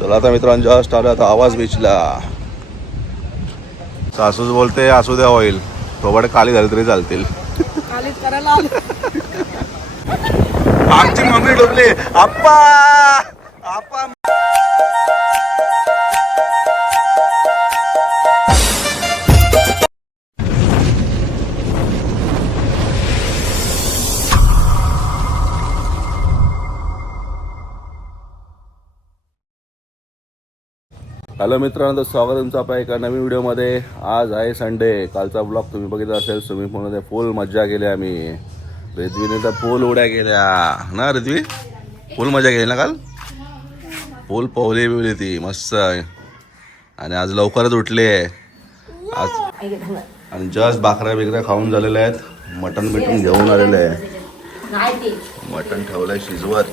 चला आता मित्रांनो जस्ट आलो आता आवाज बीचला. सासूच बोलते असू द्या होईल, थोबड खाली झाली तरी चालतील. आमची मम्मी डुबली. आप्पा आप्पा. हॅलो मित्रांनो, स्वागत आहे तुमचं आपल्या एका नवीन व्हिडिओमध्ये. आज आहे संडे. कालचा ब्लॉग तुम्ही बघितला असेल स्विमिंग पूलमध्ये. फुल मजा केली आम्ही. रिद्वीने तर फुल उड्या केल्या ना. रिद्वी फुल मजा केली ना काल. फुल पोहली बिवली ती मस्त. आणि आज लवकरच उठले आज. आणि जस्ट भाकऱ्या बिकऱ्या खाऊन झालेल्या आहेत. मटण बिटन घेऊन आलेलं आहे. मटण ठेवलंय शिजवत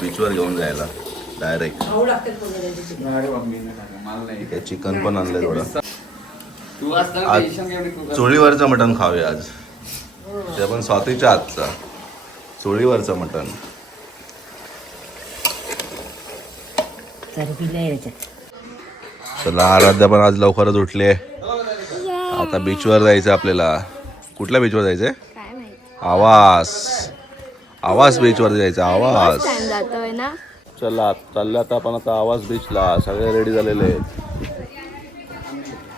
बीचवर घेऊन जायला डायरेक्ट. चिकन पण आणलंय थोडं. चोळीवरचं मटण खाऊया आज. ते पण स्वातीच्या हातचा चोळीवरचं मटण. चला आराध्या पण आज लवकरच उठले. आता बीचवर जायचं आपल्याला. कुठल्या बीचवर जायचंय? आवास बीचवर जायचं. आवास. चला चाललं आता आपण आता आवाज बीचला. सगळे रेडी झालेले आहेत.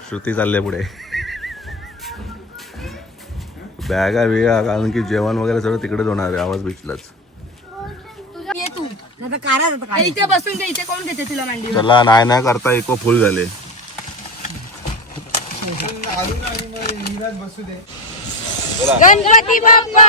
श्रुती चालले पुढे. बॅगा बिगा, कारण की जेवण वगैरे सगळं तिकडेच होणार आहे आवाज बीचलाच. चला नाही करता इको फुल झाले. गणपती बाप्पा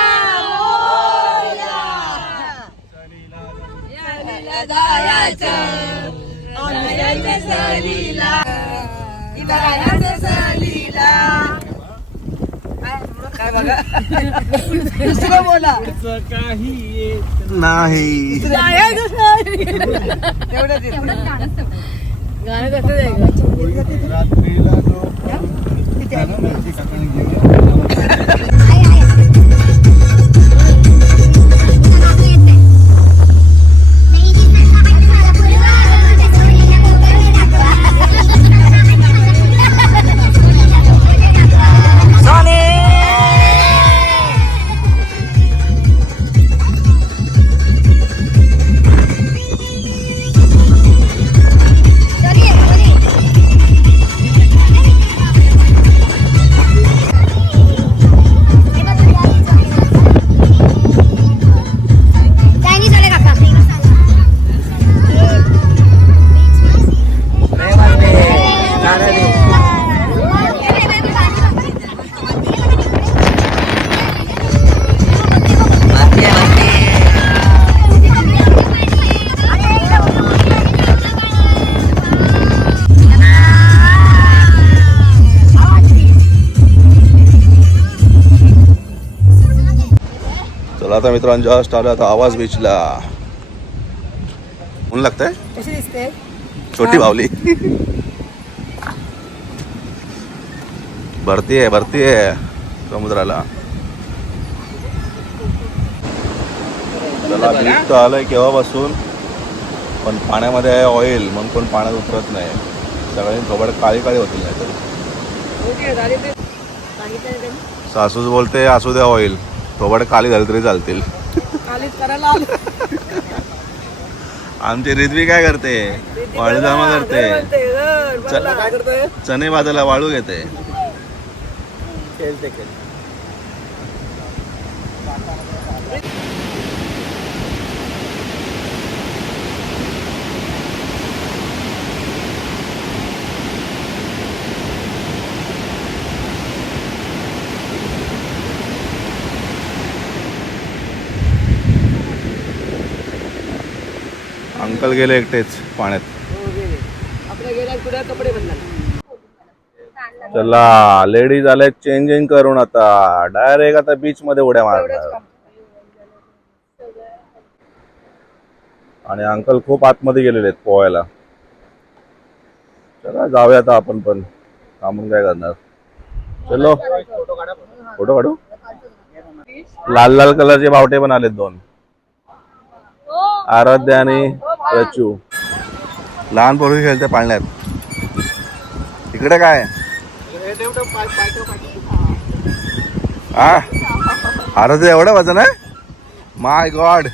काय बघा दुसरं बोला नाही. गाणं कसं जायचं रात्रीला आता मित्रांनो जस्ट आलो आता आवाज बीचला. ऊन लागतंय. कशी दिसते छोटी बावली. भरतीये समुद्राला. चला बीच तर आलंय केव्हापासून, पण पाण्यामध्ये आहे ऑइल म्हणून कोण पाण्यात उतरत नाही. सगळ्यांनी थोबड काळी काळी होतील नाही तरी. सासूच बोलते असू द्या ऑइल, थोबड काली झाली तरी चालतील. आमची रिद्वी काय करते? वाळू जमा करते. चणे भाजायला वाळू घेते. अंकल गेले एकटेच पाण्यात. चला लेडीज आले चेंजिंग करून आता डायरेक्ट आता बीच मध्ये उड्या मारणार. आणि अंकल खूप आतमध्ये गेलेले आहेत पोहायला. चला जाऊया आता आपण पण. थांबून काय करणार. चलो फोटो काढू. लाल लाल कलरचे बावटे पण आलेत 2. आराध्या आणि रचू. लहान पोरगी खेळते पाळण्यात. इकडे काय हा अरे ते एवढं वजन आहे. माय गॉड.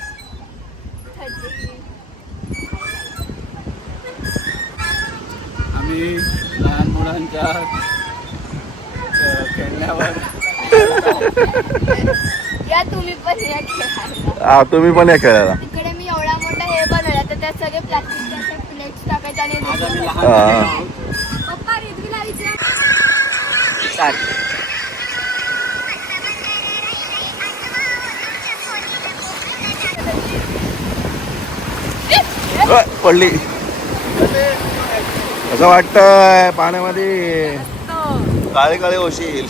आम्ही लहान मुलांच्या खेळण्यावर या तुम्ही पण या खेळायला. हा तुम्ही पण या खेळायला. तिकडे मी एवढा मोठा हे बनवला तर त्यात सगळे प्लास्टिकचे असे प्लेट्स टाकायचे आणि आज आम्ही रिद्वीला- लहान पप्पा रिद्वीला विचार. पडली. असं वाटतंय पाण्यामध्ये काळी काळी होशील.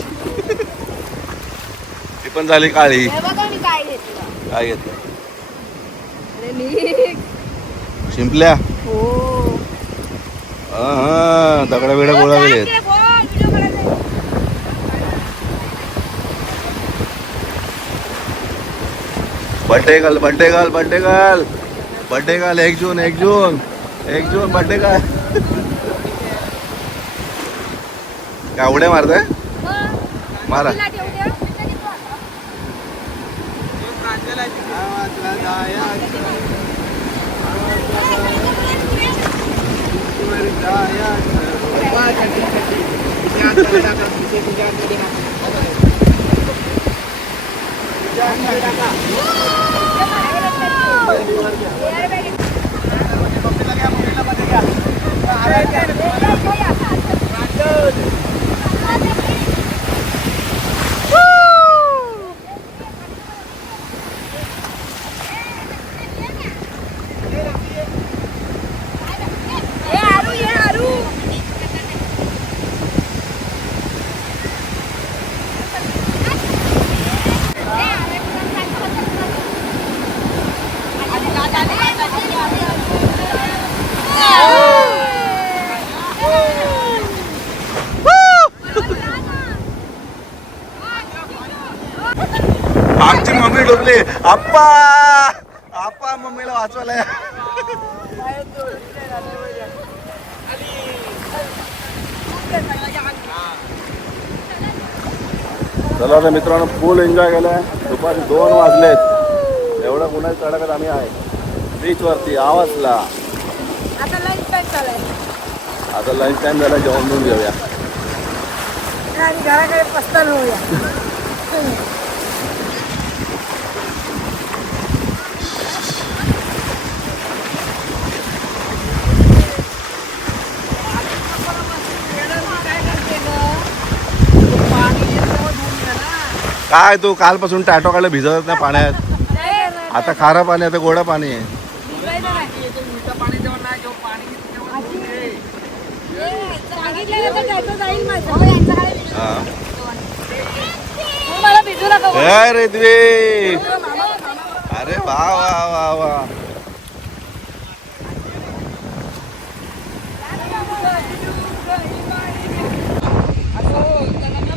ती पण झाली काळी. हे बघा मी काय घेतलं. काय घेतलं अरे नीट. शिंपल्या. हो. हा दगडा बिगडा गोळा गेलेत. व्हिडिओ करायचा. Birthday girl birthday girl birthday girl birthday girl 1 जून 1 जून 1 जून बर्थडे गर्ल. काय उड्या मारताय. मारा. आमची मम्मी डुबली. आप्पा आप्पा मम्मीला वाचवायला. चला आता मित्रांनो फुल एन्जॉय केलाय. दुपारी 2 वाजलेत. एवढं उन्हाळ्यात तडाख्यात आम्ही आहे बीच वरती आवाजला. आता लंच टाइम चालाय आता लंच टाइम झाला. जेवण घेऊन घेऊया. आणि घराकडे पस्तान होऊया. काय तू कालपासून टॅटो काढलं भिजत नाही पाण्यात. आता खारं पाणी आता गोडं पाणी आहे. हा. मला भिजू नका. ए रिद्वी. अरे वा वा वा वा.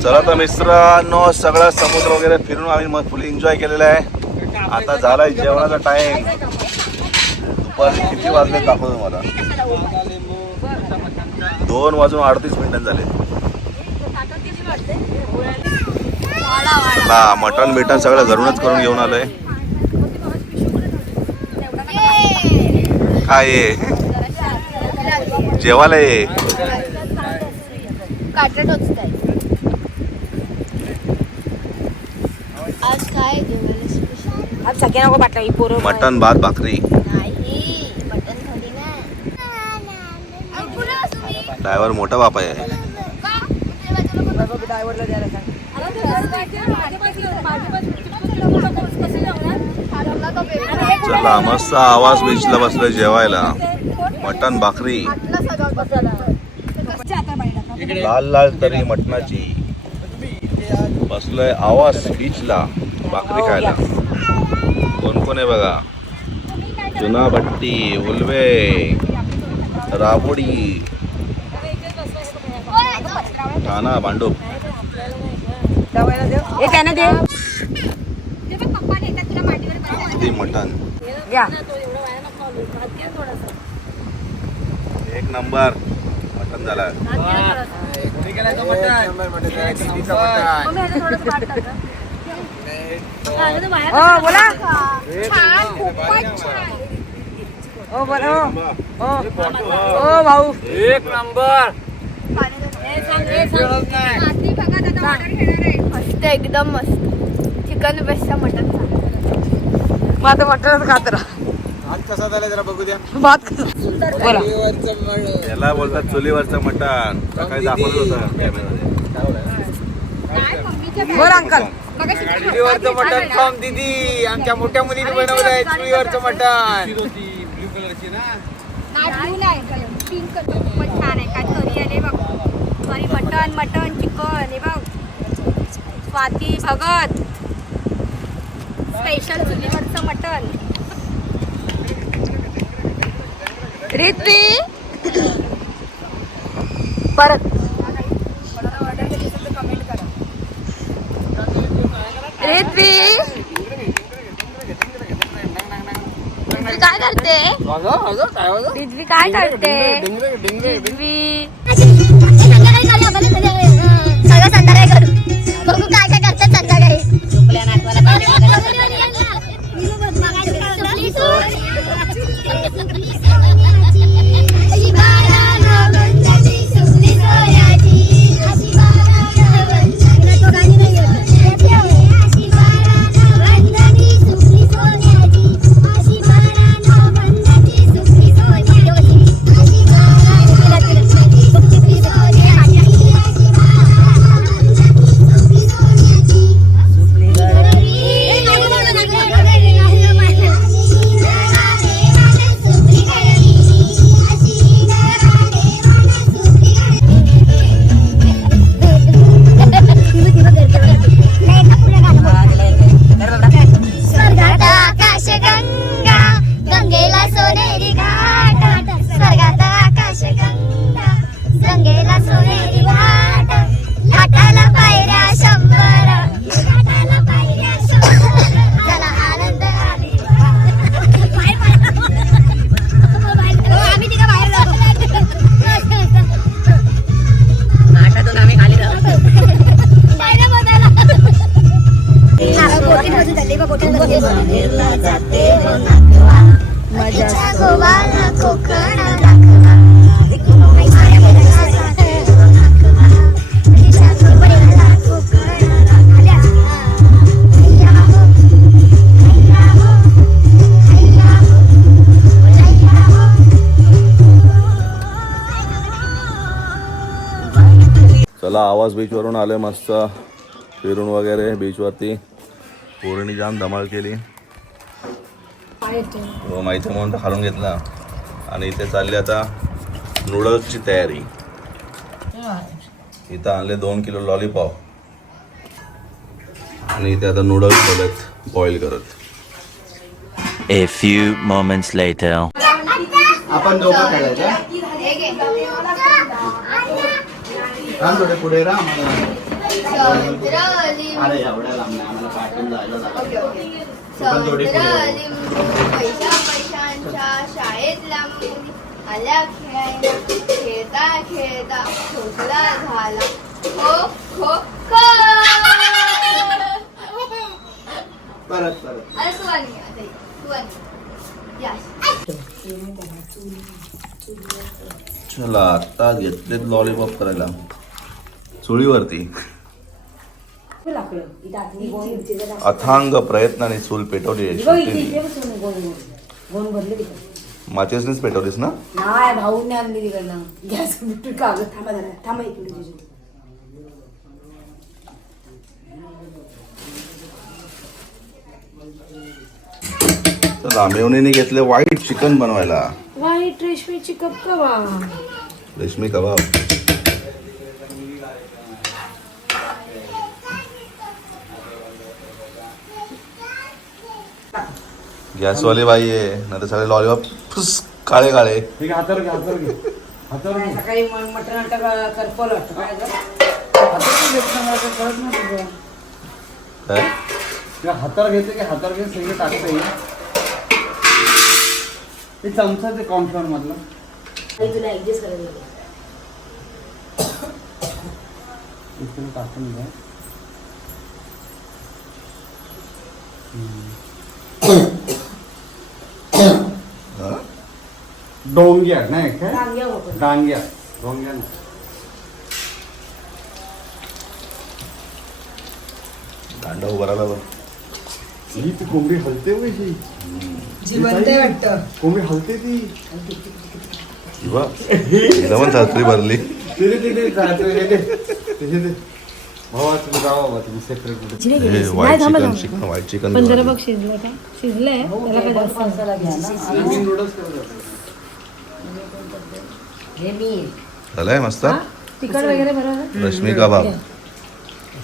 चला तर मित्रांनो सगळं समुद्र वगैरे फिरून आम्ही मग फुल एन्जॉय केलेला आहे. आता झालाय जेवणाचा टाइम. दुपारी किती वाजले दाखवतो मला. 2 वाजून 38 मिनिटं झाले. चला मटण बिटन सगळं घरूनच करून घेऊन आलोय. काय आहे? जेवायला ये. काटा टोचताय. आज काय जेवायला स्पेशल? आज सगळ्या नको बाटला ही पोरं. मटण भात भाकरी. नाही मटन थोडी ना. ड्रायव्हर मोठा बाप आहे. ड्रायव्हरला द्यायला सांग. चला मस्त आवाज बीचला बसलोय जेवायला. मटण भाकरी. लाल लाल तरी मटणाची. बसलोय आवाज बीचला भाकरी खायला. कोण कोण आहे बघा. जुना भट्टी उल्वे राबोडी ठाणा भांडूप. हे काय ना दे. किती मटण. घ्या. एक नंबर मटन झाला. बोला छान खूपच छान. हो बोला हो भाऊ एक नंबर. माती बघा दादा ऑर्डर घेणार आहे. मस्त एकदम मस्त. चिकन पेक्षा मटन चांगलं. मग आता मटणच खात राहा. आज कसा झाला जरा बघू द्या. भात बोला याला बोलतात चुलीवरचं मटण. सकाळी दाखवलं होतं कॅमेरामध्ये. बोला अंकल. चुलीवरचं मटण खाऊन दिदी आमच्या मोठ्या मुलीने बनवलंय चुलीवरचं मटण. नाही blue नाही पिंक खूपच छान आहे. काय करी आले बघ. सॉरी मटन चिकन हे बघ. स्वाती भगत स्पेशल चुलीवरचं मटन. रिद्धी परत रिद्धी काय करते रिद्वी काय करते रिद्वी संध्याकाळी करूया आपण सगळं संध्याकाळी करू. बघू काय काय करतात संध्याकाळी. चला आवाज बीचवरून आले मस्त फिरून वगैरे बीचवरती. पोरीने जाम धमाल केली. हो माहिती म्हणून खालून घेतला. आणि इथे चालली आता नूडल्सची तयारी. इथं आणले 2 किलो लॉलीपॉप आणि इथे आता नूडल्स ठेवलेत बॉईल करत. A few moments later. आपण दोघं खेळायचं. राम थोडे पुढे राहा आम्हाला. अरे एवढ्या लांब नाही आम्हाला पाठवून जायला लागेल. पण थोडी पुढे राहा. पैशांच्या शाळेतल्या मुली आल्या खेळायला. खेळता खेळता खोकला झाला. खो खो खो. परत अरे सुवानी आता सुवानी. यस. चला आता घेतलेत लॉलीपॉप करायला चुलीवरती. अथांग प्रयत्नाने चूल पेटवली. माचीसनीच पेटवलीस ना. नाही भाऊने आणली तिकडनं गॅस बिटू कागद. थांबा एक मिनिट. तर रामेवणीने घेतले व्हाईट चिकन बनवायला. व्हाईट रेशमीची कप कबाब. रेशमी कबाब. गॅसवाले बाई आहे ना तर सगळे लॉलीपॉप फुस काळे काळे. सकाळी मटण करपल वाटतं काय हातावर घेते की हातावर घेऊन सगळे टाकता येईल. ते चमचा ते कॉर्नफ्लॉवर मधला आणि तुला ऍडजस्ट करायला लागेल. टाकून द्या. डोंग्या नाही काय डांग्या वापर. डांग्या डोंग्या नाही. दांडा उभा राहिला बघ. ही ती कोंबडी हलते वय ही जिवंत आहे वाटतं. कोंबडी हलते ती किंवा एकदम छत्री भरली. भावा तुम्ही जावा बाबा तुम्ही सेपरेट जिरे हे गेले. व्हाईट नाही, थांबा, चिकन थांबा. चिकन व्हाईट चिकन पण जरा बघ शिजलं का शिजलंय त्याला काय जास्त मसाला घ्या ना. नवीन नूडल्स करत हे मी झालंय मस्त. तिखट वगैरे बरोबर रश्मी कबाब.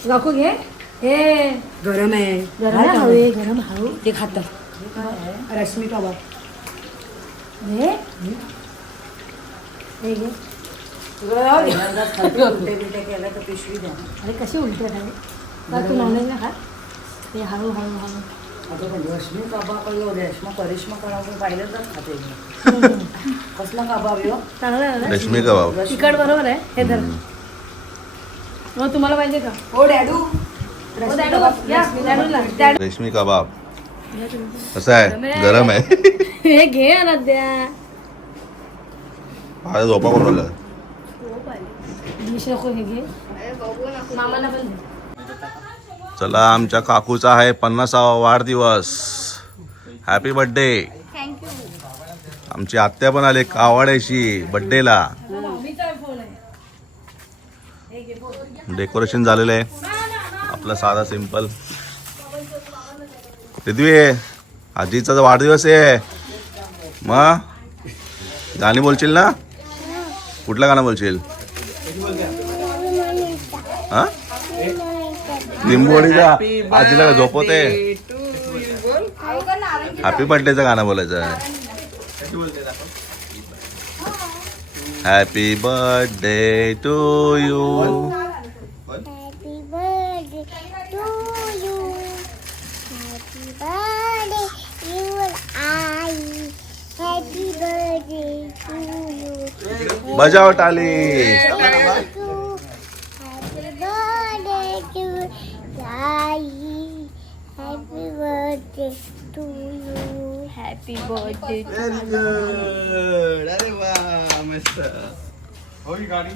दाखवू घे हे गरम आहे. गरम आहे, हवे गरम हळू ते खातात. रश्मी कबाब. हे हे घे उलटे बिलटे केलं तर पिशवी द्या. अरे कशी उलटी आहे का तू नॉनव्हेज ना खा हे हळू हळू हळू अगं पण रश्मी कबाब रेशमा करिश्मा कबाब पाहिलं तर खाते. कसला कबाब यो? चांगलं आहे ना रश्मी कबाब. तिखट बरोबर आहे हे धर मग तुम्हाला पाहिजे का हो डॅडू. हो, डॅडू, या, डॅडूला. डॅडू. रेशमी कबाब कसं आहे गरम आहे. हे घे आराध्या आता झोपा करून राहिलं. मिश्र नको हे घे अरे बघू नको. मामाला पण दे. चला आमच्या काकूचा आहे 50वा वाढदिवस. Happy birthday. थँक्यू. आमची आत्या पण आले कावाड्याशी बर्थडेला. डेकोरेशन झालेलं आहे आपलं साधा सिंपल. रिद्वी आजीचा तर वाढदिवस आहे मग गाणी बोलशील ना. कुठलं गाणं बोलशील. हा लिंबोडीचा आजीला झोपवते. हॅपी बर्थडेचं गाणं बोलायचं आहे. Happy birthday to you. Happy birthday to you. Happy birthday, you and I. Happy birthday to you. बजाव टाली. Happy birthday to I. Happy birthday to you. Happy birthday. अरे वा मस्त. हो ही गाडी